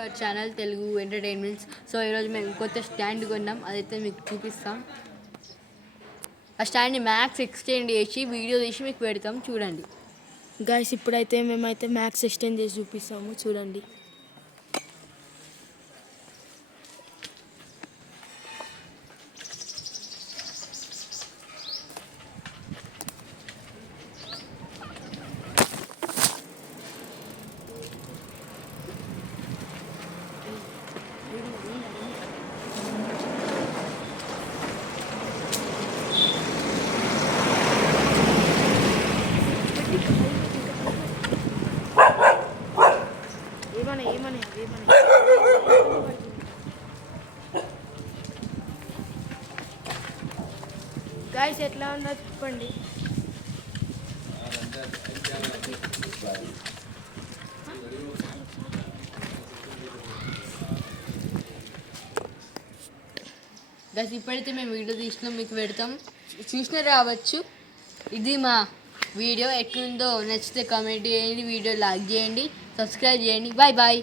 Our channel Telugu entertainments. So ఈరోజు మేము కొత్త స్టాండ్ కొన్నాం, అదైతే మీకు చూపిస్తాం. ఆ స్టాండ్ని మ్యాక్స్ ఎక్స్టెండ్ చేసి వీడియో తీసి మీకు పెడతాం, చూడండి గైస్. ఇప్పుడైతే మేమైతే మ్యాక్స్ ఎక్స్టెండ్ చేసి చూపిస్తాము, చూడండి. గైస్ ఎట్లా ఉందో చెప్పండి. గైస్ ఇప్పుడైతే మేము వీడియో తీసినాం, మీకు పెడతాం, చూసినా రావచ్చు. ఇది మా వీడియో ఎట్లుందో నచ్చితే కామెంట్ చేయండి, వీడియో లైక్ చేయండి, సబ్స్క్రైబ్ చేయండి. Bye bye.